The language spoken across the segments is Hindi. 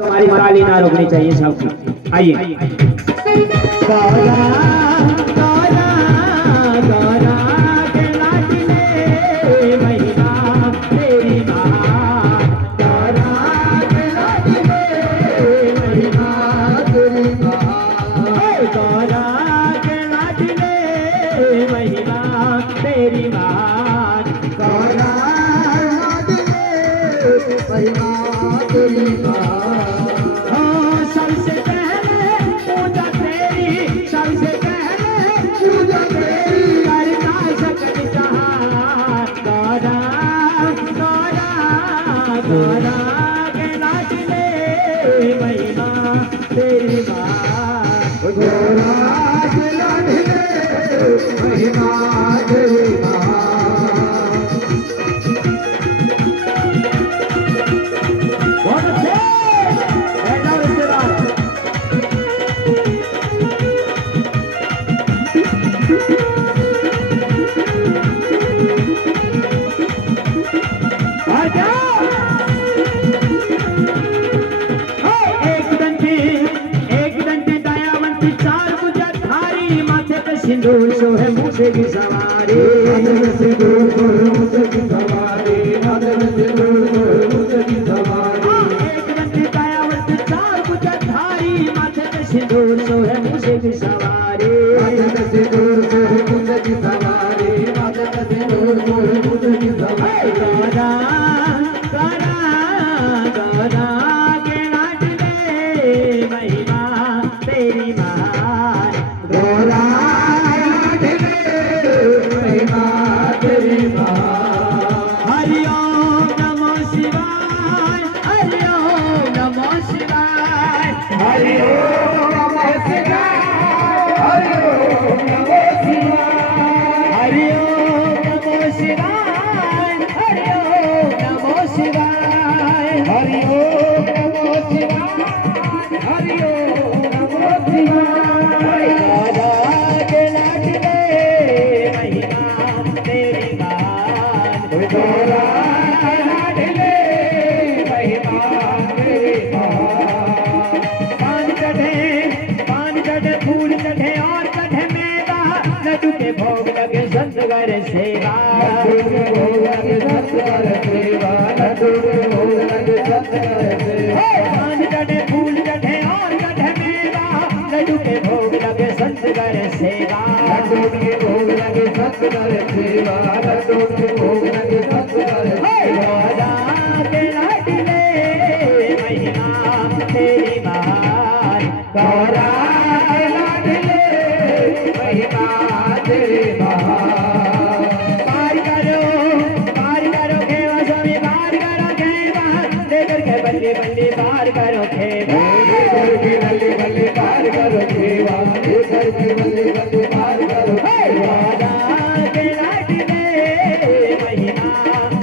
हमारी ताली ना रोकनी चाहिए सबकी। आइए। गौरा गौरा गौरा के लाडले महिमा तेरी माँ, गौरा के लाडले महिमा तेरी माँ, गौरा के लाडले महिमा तेरी माँ, गौरा लाडले महिमा तेरी माँ। गौरा के लाडले महिमा तेरी माँ, गौरा के लाडले महिमा तेरी माँ। बहुत अच्छे बैठा रिश्तेदार। सिंदूर सो है मुझे की सवारी, सिंदूर सो है मुझे की सवारी, सिंदूर सो है मुझे की सवारी। एक रंगी कायावत चार कुचधारी, माथे पे सिंदूर सो है मुझे की सवारी, सिंदूर सो है मुझे की सवारी, माथे पे सिंदूर सो है मुझे की सवारी। गौरा गौरा गौरा के लाडले महिमा तेरी माँ, गौरा भोग लगे संतगर सेवा, भोग लगे संतगर सेवा, भोग लगे संतगर सेवा। पान चढ़े फूल चढ़े और चढ़े मेवा, लड्डू के भोग लगे संतगर सेवा, लड्डू के भोग लगे संतगर सेवा, लड्डू के भोग लगे संतगर सेवा। गौरा के लाडले महिमा तेरी माँ, गौरा के लाडले महिमा तेरी माँ। पार करो खेवा स्वामी, पार करो खेवा, लेकर के बल्ले बल्ले पार करो खेवा, लेकर के बल्ले बल्ले पार करो खेवा, लेकर के बल्ले बल्ले पार करो खेवा। गौरा के लाडले महिमा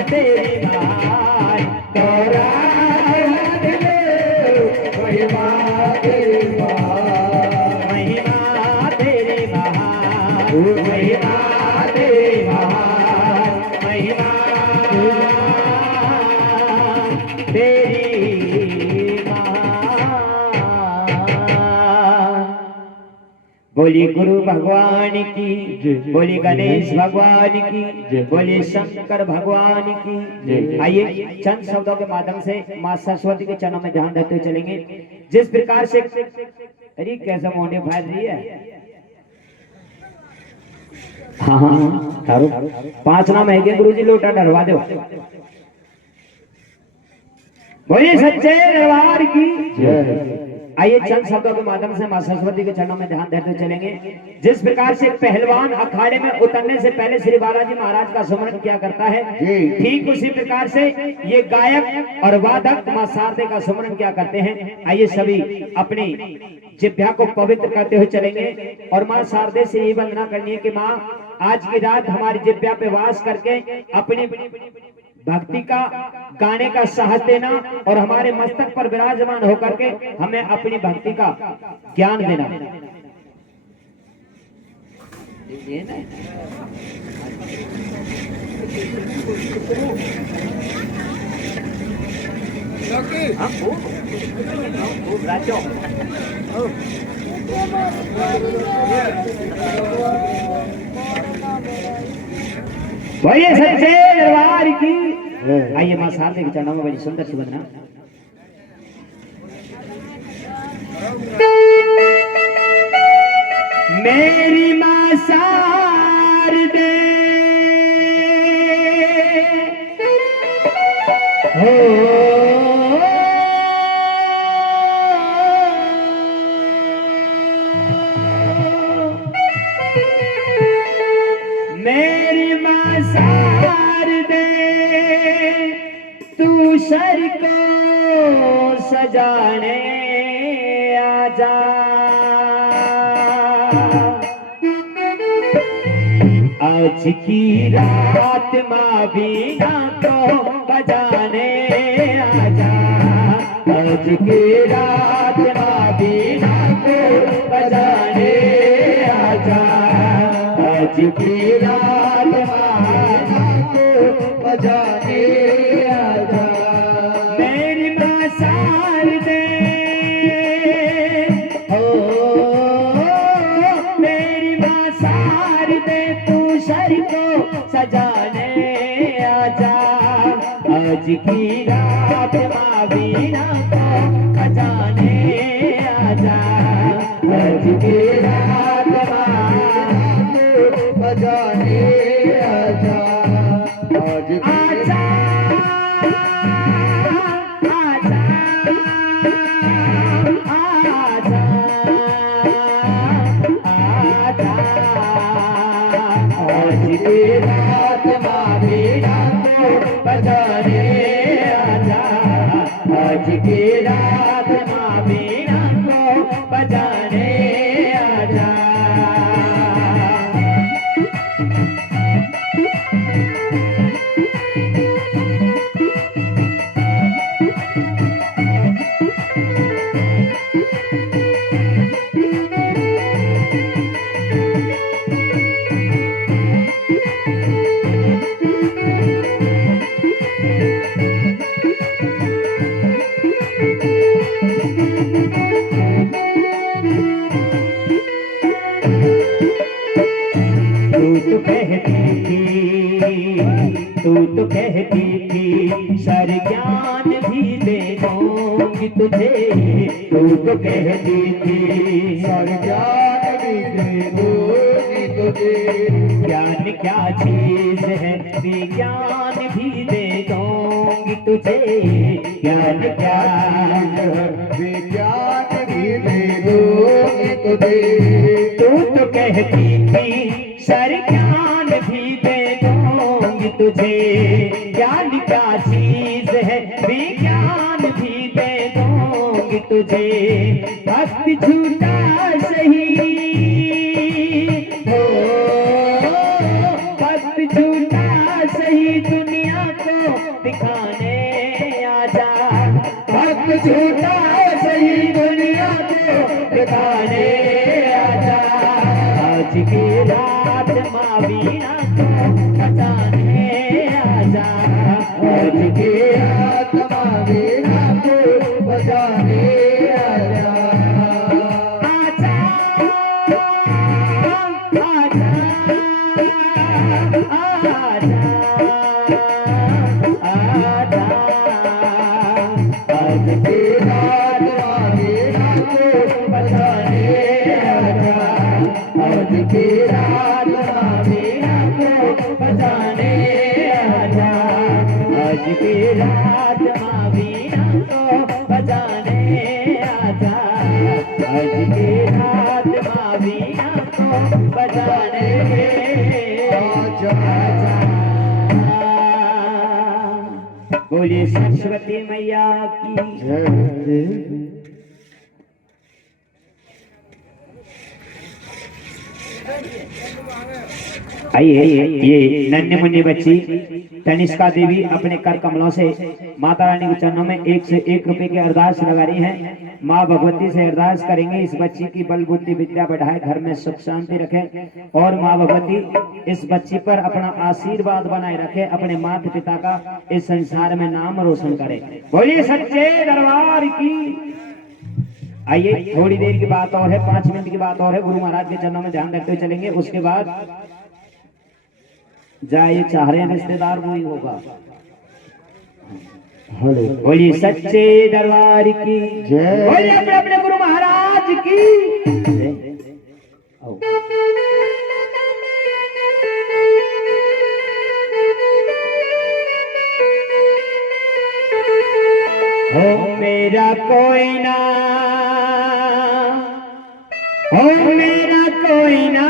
तेरी माँ, गौरा के लाडले महिमा तेरी माँ, महिमा तेरी माँ, महिमा तेरी महान, महिमा तेरी महान। बोली गुरु भगवान की, बोली गणेश भगवान की, बोली शंकर भगवान की। आइए चंद शब्दों के माध्यम से माँ सरस्वती के चरणों में ध्यान देते चलेंगे। जिस प्रकार से अरे कैसा मोटे फैल रही है। हाँ हाँ तारो 5 नाम है गुरु जी, लोटा डरवा दो। बोलिए सच्चे दरबार की जय। आइए चंद शब्दों के माध्यम से मां सरस्वती के चरणों में ध्यान देते चलेंगे। जिस प्रकार से पहलवान अखाड़े में उतरने से पहले श्री बालाजी महाराज का सुमरन किया करता है, ठीक उसी प्रकार से ये गायक और वादक मां शारदे का सुमरन किया करते हैं। आइए सभी अपनी जिह्वा को पवित्र करते हुए चलेंगे और मां शारदे से ये वंदना करनी है कि मां आज की रात हमारी जिह्वा पे वास करके अपनी भक्ति का गाने का साहस देना और हमारे मस्तक पर विराजमान होकर के हमें अपनी भक्ति का ज्ञान देना। बोलिए सच्चे दरबार की। आइए मां शारदे के चरणों में बड़ी सुंदर सी वंदना। मेरी मां शारदे हो मेरी मां शारदे तू सर को सजाने आजा। आज की रात माँ बीना को बजाने आजा। आज की रात माँ बीना को बजाने आजा। आज की रात माँ को बजाने आजा। मेरी माँ शारदे हो मेरी माँ शारदे तू सर को सजाने आजा। आज की रात माँ बीना को बजाने आजा। आज की रात माँ बजाने आजा। आज आजा आजा आजा आजा। आज की रात माँ बीना को बजाने आजा। आज की रात माँ बीना को बजाने आजा। तू तो कहती थी सर ज्ञान भी दे दूंगी तुझे। तू तो कहती थी सर ज्ञान भी दे दूंगी तुझे। ज्ञान क्या चीज है विज्ञान भी दे दूंगी तुझे। ज्ञान क्या विज्ञान भी दे दूंगी तुझे। तू तो कहती थी सर ज्ञान भी दे दूंगी तुझे। ज्ञान क्या चीज है विज्ञान भी दे दूंगी तुझे। भक्ति झूठा सही हो भक्ति झूठा सही दुनिया को दिखाने आजा। भक्त झूठा सही दुनिया को दिखाने आजा। आज की रात माँ बीना को बजाने आजा। आज की रात माँ बीना को बजाने आजा। आजा आजा आजा आजा। आज की रात माँ बीना को बजाने आजा। आज की रात माँ बीना को बजाने आजा। आज की रात माँ बीना को बजाने आजा। आज की रात माँ बीना को बजाने आजा। बोलिए सरस्वती मैया की जय। आइए ये नन्ही मुन्नी बच्ची तनिष्का देवी अपने कर कमलों से माता रानी के चरणों में 1 से 1 रुपए की अरदास लगा रही हैं। माँ भगवती से अरदास करेंगे इस बच्ची की बल बुद्धि विद्या बढ़ाए, घर में सुख शांति रखे और माँ भगवती इस बच्ची पर अपना आशीर्वाद बनाए रखे, अपने माता पिता का इस संसार में नाम रोशन करे। बोलिए सच्चे दरबार की। आइए थोड़ी देर की बात और है, 5 मिनट की बात और है, गुरु महाराज के चरणों में ध्यान रखते हुए चलेंगे। उसके बाद जहाँ ये चाह रहे हैं रिश्तेदार वही होगा। हेलो, बोलिए सच्चे दरबार की जय, बोलिए अपने अपने गुरु महाराज की जय। हो मेरा कोई ना, हो मेरा कोई ना,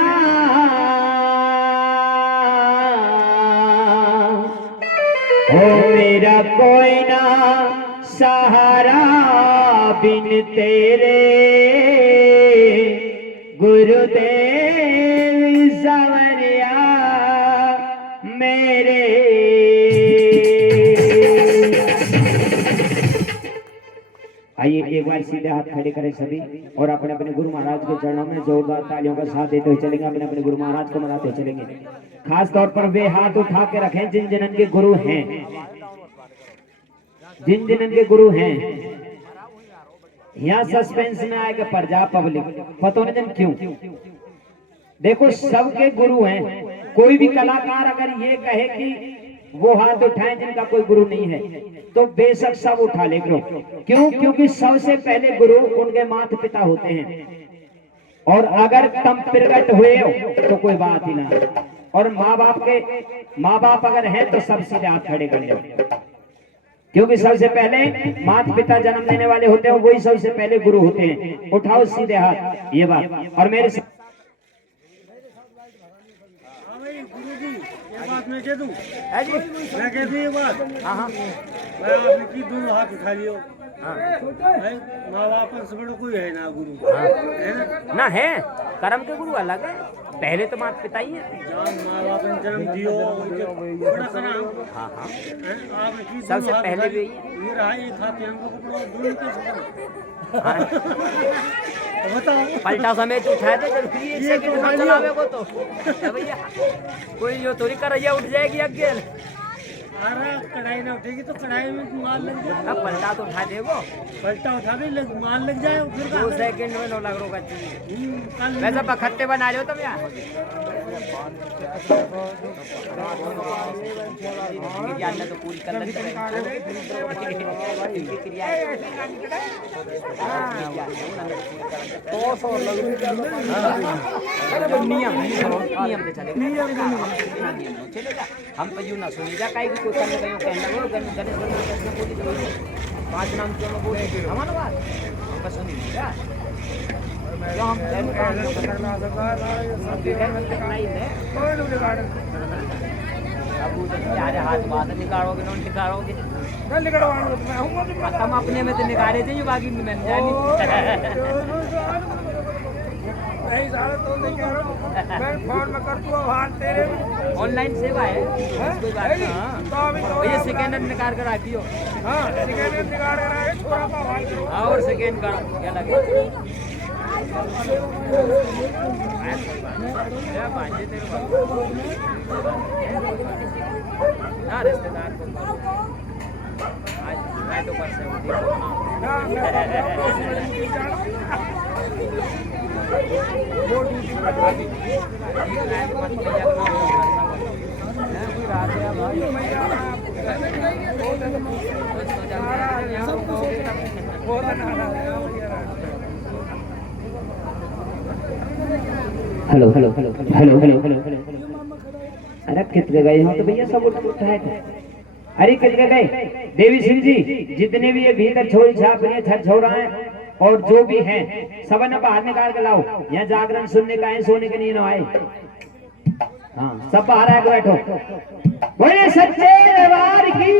हो मेरा कोई ना सहारा बिन तेरे, गुरुदेव सवरिया मेरे। आइए एक बार सीधे हाथ खड़े करें सभी और अपने अपने गुरु महाराज के चरणों में जोरदार तालियों का साथ देते हुए चलेंगे, अपने अपने गुरु महाराज को मनाते चलेंगे। खास तौर पर वे हाथ उठा के रखें जिन जिन के गुरु हैं, जिन जिन के गुरु हैं। यहाँ सस्पेंस में आएगा प्रजा पब्लिक, पता नहीं जन क्यों। देखो सबके गुरु हैं, कोई भी कलाकार अगर ये कहे कि वो हाथ उठाएं जिनका कोई गुरु नहीं है तो बेशक सब उठा ले करो। क्यों? क्योंकि सबसे पहले गुरु उनके माता पिता होते हैं, और अगर तुम प्रगट हुए हो तो कोई बात ही ना। और माँ बाप अगर हैं तो सब सीधे हाथ खड़े कर लो, क्योंकि सबसे पहले माता पिता जन्म देने वाले होते हैं, वही सबसे पहले गुरु होते हैं। उठाओ सीधे हाथ, ये बात। और मेरे मैं कह दूं, मैं कह दूं ये बात। हाँ, मैं आपने की दोनों हाथ उठा लियो। माँ बाप से बड़ा कोई है ना गुरु, है ना है कर्म के गुरु अलग है, पहले तो माता पिता ही है। माँ बाप ने जन्म दियो बड़ा करा। हाँ आपने की सबसे पहले भी ये रहा, ये खाते हमको दोनों कैसे बताओ। पलटा समेत उठाए तो एक सेकंड में चलावे को तो भैया कोई जो थोड़ी करैया उठ जाएगी आगे। अरे कढ़ाई ना उठेगी तो कढ़ाई में माल लग जाए। पलटा तो उठा देगो, पलटा उठा दे माल लग जाए फिर 2 सेकंड में 9 लाख रुपए चाहिए। वैसे पखट्टे बना रहे हो तुम यार। तो पूरी कर लेते नियम चलेगा। हम तो यूं ना सुनेगा कहीं भी कोई करने कहीं कहने लगो गणेश 5 नाम क्यों ना बोले हमारा बात हमका सुनिएगा। हम हाथ बात निकालोगे नॉन निकालोगे हम अपने में तो निकाले थे बाकी में ऑनलाइन सेवा है कोई बात नहीं। भैया सेकेंड हैंड निकाल कर रखी हो। और सेकेंड का क्या लगे ना रिश्तेदार को आज मैं तो कर hello hello hello hello hello hello hello. अरे कितने गए हो तो भैया सब उठाए थे। अरे कितने गए देवी सिंह जी, जितने भी ये भीतर छोरी छाप रहे छठ छोड़ा है और जो भी हैं सब ना बाहर निकाल के लाओ। यहाँ जागरण सुनने का है, सोने के नहीं आए। हाँ सब बाहर आके बैठो। बोले सच्चे दरबार की।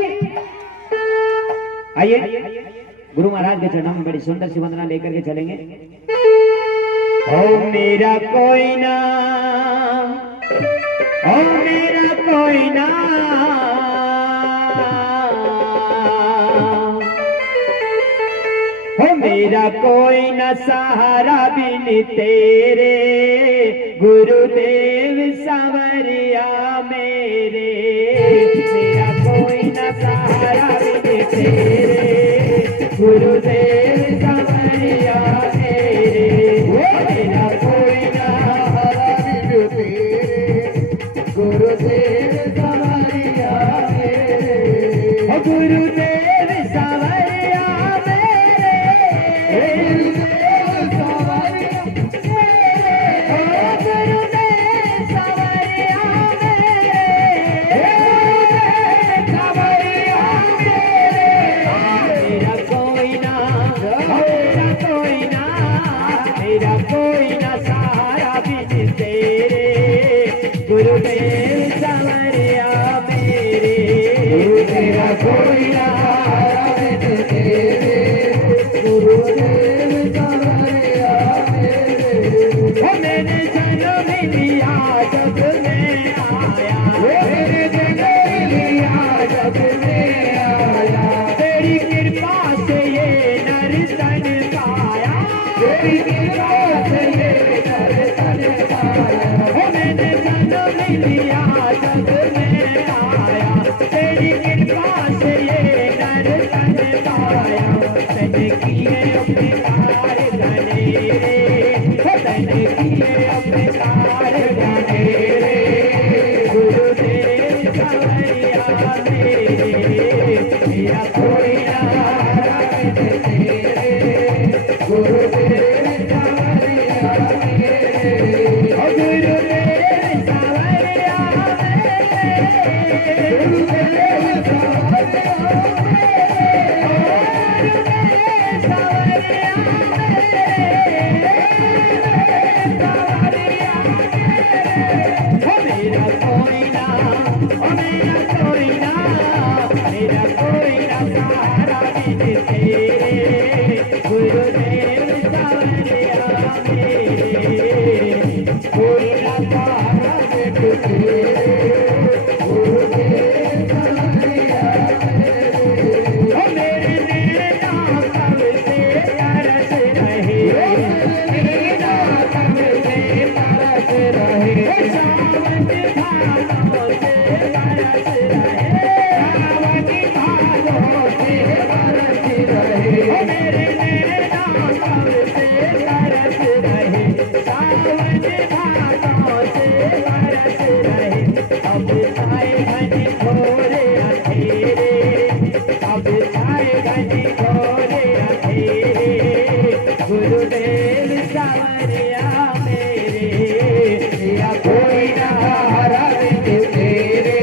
आइए गुरु महाराज के चरणों में बड़ी सुंदर सी वंदना लेकर के चलेंगे। ओ मेरा कोई ना, ओ मेरा कोई ना, हो मेरा कोई न सहारा बिन तेरे, गुरुदेव सांवरिया मेरे। मेरा कोई न सहारा बिन तेरे, गुरुदेव सांवरिया अपने कार गाने रे, तने किए अपने कार गाने रे, गुरुदेव सावरिया मेरे, मेरा कोई ना तेरे, गुरुदेव सावरिया मेरे, गुरुदेव सावरिया मेरे, गुरुदेव गुरुदेव सावरिया मेरे, या कोई ना तेरे,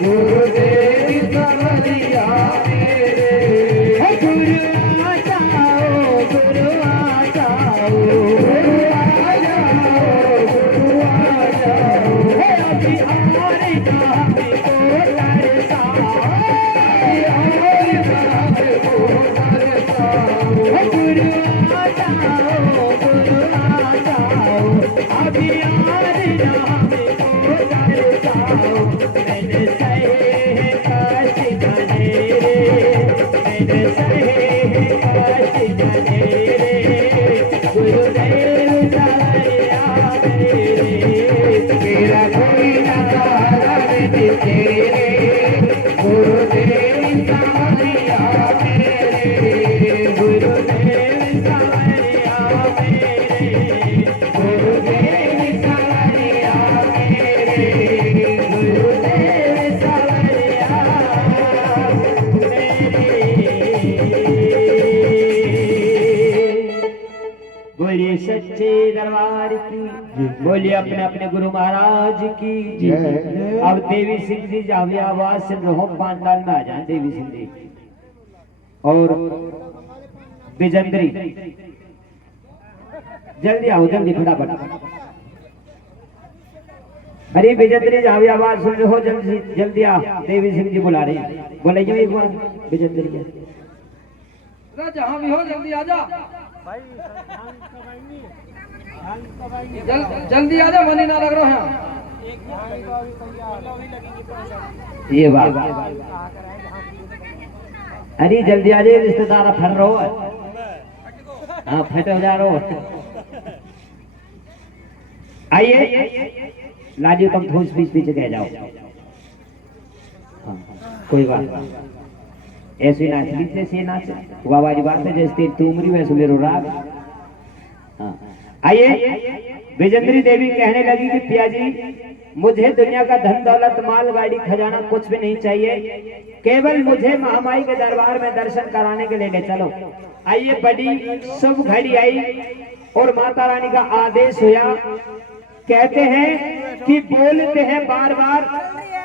गुरुदेव सावरिया मेरे, गुरु आ जाओ, गुरु आ जाओ, गुरु आ जाओ, गुरु आ जाओ, अभी और हमको तरसाओ, अभी और हमको तरसाओ, गुरु आ जाओ, गुरु आ जाओ, अभी और हमको तरसाओ, मैंने सहे हैं कष्ट जाने रे, मैंने सहे हैं कष्ट जाने रे, गुरुदेव सावरिया मेरे, मेरा कोई ना सहारा मेरे तेरे, गुरुदेव सावरिया मेरे, गुरुदेव सावरिया मेरे, गुरुदेव सावरिया मेरे, गुरुदेव सावरिया मेरे। बोलिए सच्चे दरबार की, बोलिए अपने अपने गुरु महाराज की। अब देवी सिंह जी जावे आवाज से रहो पांडाल में आ जाए देवी सिंह जी और विजेंद्री, जल्दी आओ, जल्दी फटाफट। अरे विजेंद्री जावे आवाज सुन रहे हो, जल्दी जल्दी आ, देवी सिंह जी बुला रहे हैं, बोलिए एक बार विजेंद्री। जहाँ भी हो जल्दी आ जा, जल्दी आ जा, मनी ना लग रहा है। ये बात, अरे जल्दी आ जाए, रिश्तेदार फट रहो है, हाँ फट हो जा रहो। आइए लाजू, तुम ठोस बीच पीछे कह जाओ, हाँ, कोई बात नहीं, ऐसे नाच लीजिए, से नाच वाह बात है, जैसे तुमरी वैसे मेरो राग। हाँ आइए, विजेंद्री देवी कहने लगी कि पिया जी, मुझे दुनिया का धन दौलत माल गाड़ी खजाना कुछ भी नहीं चाहिए, केवल मुझे महामाई के दरबार में दर्शन कराने के लिए ले चलो। आइए, बड़ी शुभ घड़ी आई और माता रानी का आदेश हुआ। कहते हैं कि बोलते हैं बार बार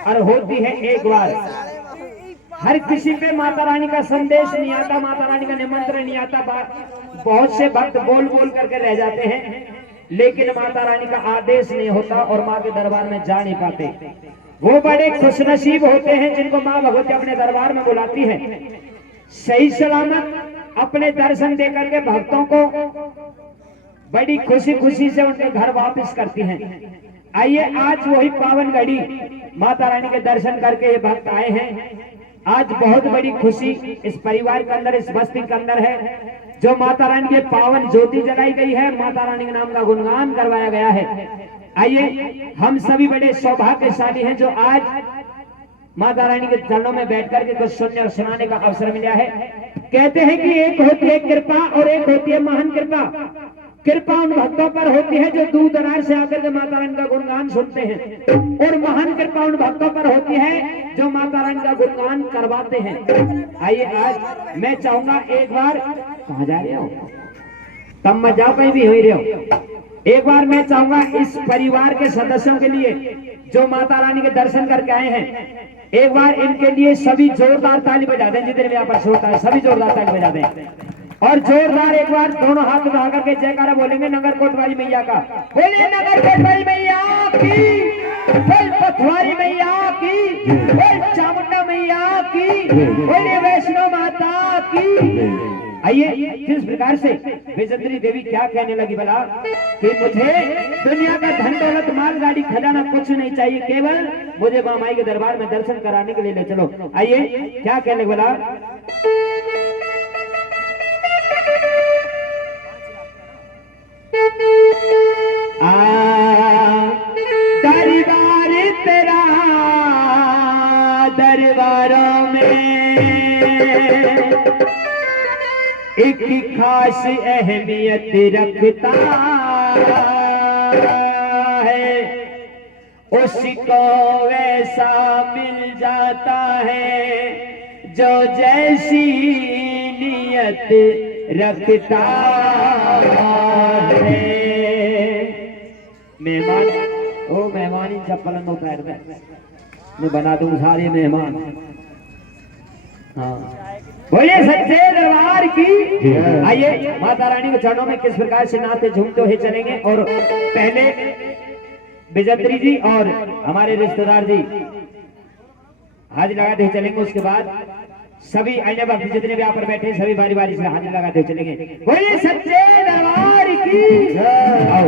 और होती है एक बार। हर किसी पे माता रानी का संदेश नहीं आता, माता रानी का निमंत्रण नहीं आता। बहुत से भक्त बोल बोल करके रह जाते हैं, लेकिन माता रानी का आदेश नहीं होता और माँ के दरबार में जा नहीं पाते। वो बड़े खुशनसीब होते हैं जिनको माँ भगवती अपने दरबार में बुलाती है, सही सलामत अपने दर्शन दे करके भक्तों को बड़ी खुशी खुशी से उनके घर वापस करती हैं। आइए, आज वही पावन घड़ी माता रानी के दर्शन करके ये भक्त आए हैं। आज बहुत बड़ी खुशी इस परिवार के अंदर, इस बस्ती के अंदर है, जो माता रानी के पावन ज्योति जलाई गई है, माता रानी के नाम का गुणगान करवाया गया है। आइए, हम सभी बड़े सौभाग्यशाली हैं जो आज माता रानी के चरणों में बैठ करके कुछ सुनने और सुनाने का अवसर मिला है। कहते हैं कि एक होती है कृपा और एक होती है महान कृपा। कृपा उन भक्तों पर होती है जो दूर दराज से आकर के माता रानी का गुणगान सुनते हैं, और महान कृपा उन भक्तों पर होती है जो माता रानी का गुणगान करवाते हैं। आइए आज मैं चाहूंगा एक बार, कहाँ जा रहे हो तब मैं जा पाई भी हो रहे हो, एक बार मैं चाहूंगा इस परिवार के सदस्यों के लिए जो माता रानी के दर्शन करके आए हैं, एक बार इनके लिए सभी जोरदार ताली बजा दें। जितने भी यहाँ पर श्रोता है सभी जोरदार ताली बजा दें और जोरदार एक बार दोनों हाथ उठा करके जयकारा बोलेंगे नगर कोटवाली मैया का। बोलिए नगर कोटवाली मैया की, बोल पथवारी मैया की, बोल चामुंडा मैया की, बोलिए वैष्णो माता की। आइए किस प्रकार से विजेंद्री देवी क्या कहने लगी भला कि मुझे दुनिया का धन दौलत माल गाड़ी खजाना कुछ नहीं चाहिए, केवल मुझे मां माई के दरबार में दर्शन कराने के लिए ले चलो। आइए क्या कहने भला, दरबार तेरा दरबारों में एक खास अहमियत रखता है, उसको वैसा मिल जाता है जो जैसी नियत रखता है। मेहमान ओ मेहमान इन सब पलंगों पैर में मैं बना दूं सारे मेहमान। हाँ बोलिए सच्चे दरबार की। आइए माता रानी के चरणों में किस प्रकार से नाचते झूमते हुए चलेंगे और पहले विजेंद्री जी और हमारे रिश्तेदार जी हाजिर लगाते हुए चलेंगे, उसके बाद सभी अन्य भक्त जितने भी यहाँ पर बैठे सभी बारी बारी से हाजिर लगाते हुए चलेंगे। बोलिए सच्चे दरबार की। आओ